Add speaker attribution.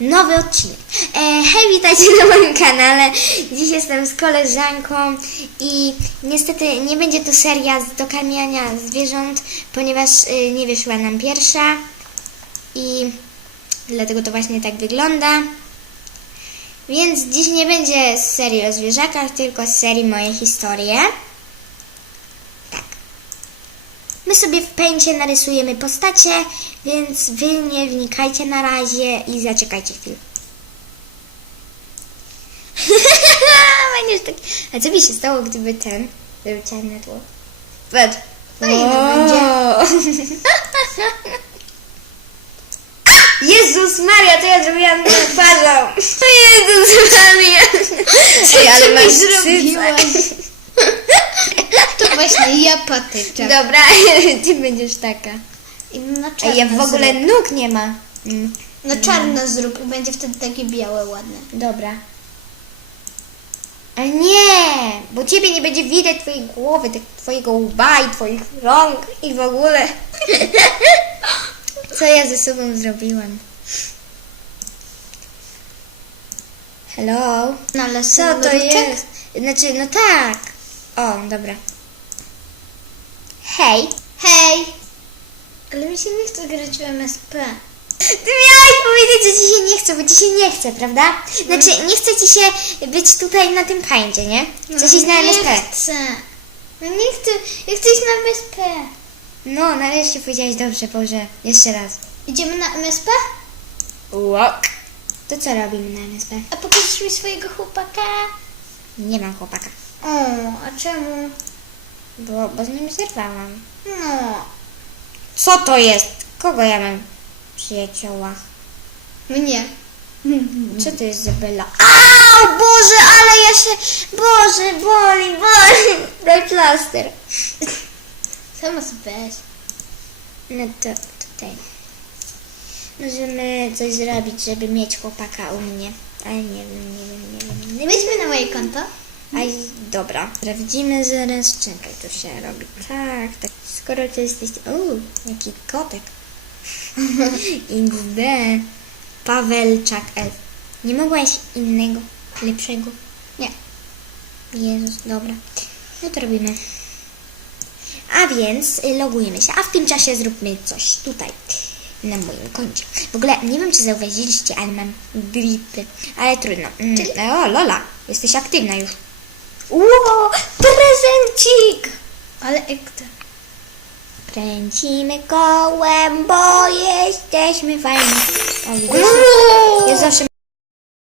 Speaker 1: nowy odcinek. E, hej, witajcie na moim kanale. Dziś jestem z koleżanką i niestety nie będzie to seria z dokarmiania zwierząt, ponieważ y, nie wyszła nam pierwsza i dlatego to właśnie tak wygląda. Więc dziś nie będzie z serii o zwierzakach, tylko z serii moje historie. Tak. My sobie w pęcie narysujemy postacie, więc wy nie wnikajcie na razie i zaczekajcie chwilę. Będziesz tak... A co by się stało, gdyby ten był ciemne tło? Patrz.
Speaker 2: Fajne
Speaker 1: będzie. Jezus Maria, to ja zrobiłam nie twarzą. Jezus Maria.
Speaker 2: Ej, ale
Speaker 1: ty
Speaker 2: masz
Speaker 1: zrobiłaś?
Speaker 2: Właśnie ja patyczę.
Speaker 1: Dobra, ty będziesz taka.
Speaker 2: I na
Speaker 1: Ej,
Speaker 2: czarno
Speaker 1: ja w ogóle
Speaker 2: zrób.
Speaker 1: nóg nie ma. Mm,
Speaker 2: Na czarno zrób i będzie wtedy takie białe, ładne.
Speaker 1: dobra. A nie, bo ciebie nie będzie widać twojej głowy, tak, twojego łba i twoich rąk i w ogóle. Co ja ze sobą zrobiłam? Hello?
Speaker 2: No ale
Speaker 1: Co to jest? Znaczy, no tak. O, dobra. Hej.
Speaker 2: Hej! Ale mi się nie chce grać w MSP.
Speaker 1: Ty miałaś powiedzieć, że ci się nie chce, bo ci się nie chce, prawda? Znaczy, nie chce ci się być tutaj na tym pańcie, nie? Chcesz iść na
Speaker 2: No, nie
Speaker 1: MSP.
Speaker 2: chcę. No nie chcę. Ja chcę iść na MSP.
Speaker 1: No, nareszcie powiedziałaś dobrze, Boże. Jeszcze raz.
Speaker 2: Idziemy na MSP?
Speaker 1: Łok. To co robimy na MSP?
Speaker 2: A pokażesz mi swojego chłopaka?
Speaker 1: Nie mam chłopaka,
Speaker 2: O, a czemu?
Speaker 1: Bo, bo z nim zerwałam.
Speaker 2: No,
Speaker 1: Co to jest? Kogo ja mam w przyjaciołach?
Speaker 2: mnie.
Speaker 1: Co to jest za bela? Au, Boże, ale ja się... Boże, boli, boli. Daj plaster.
Speaker 2: Sama sobie weź.
Speaker 1: No to tutaj. Możemy coś zrobić, żeby mieć chłopaka u mnie. Ale nie wiem, nie wiem, nie wiem. Nie wiem.
Speaker 2: Wejdźmy na moje konto.
Speaker 1: Aj, dobra. Sprawdzimy zaraz. Czekaj, to się robi. Tak, tak. Skoro to jesteś... O, jaki kotek. XD. Pawelczak F. Nie mogłaś innego, lepszego?
Speaker 2: Nie.
Speaker 1: Jezus, dobra. No to robimy. A więc y, logujemy się, a w tym czasie zróbmy coś tutaj na moim koncie. W ogóle nie wiem, czy zauważyliście, ale mam gripy, ale trudno. Mm, O, Lola, jesteś aktywna już. Ło, prezencik!
Speaker 2: Ale ekta.
Speaker 1: Kręcimy kołem, bo jesteśmy fajni. O, widzisz?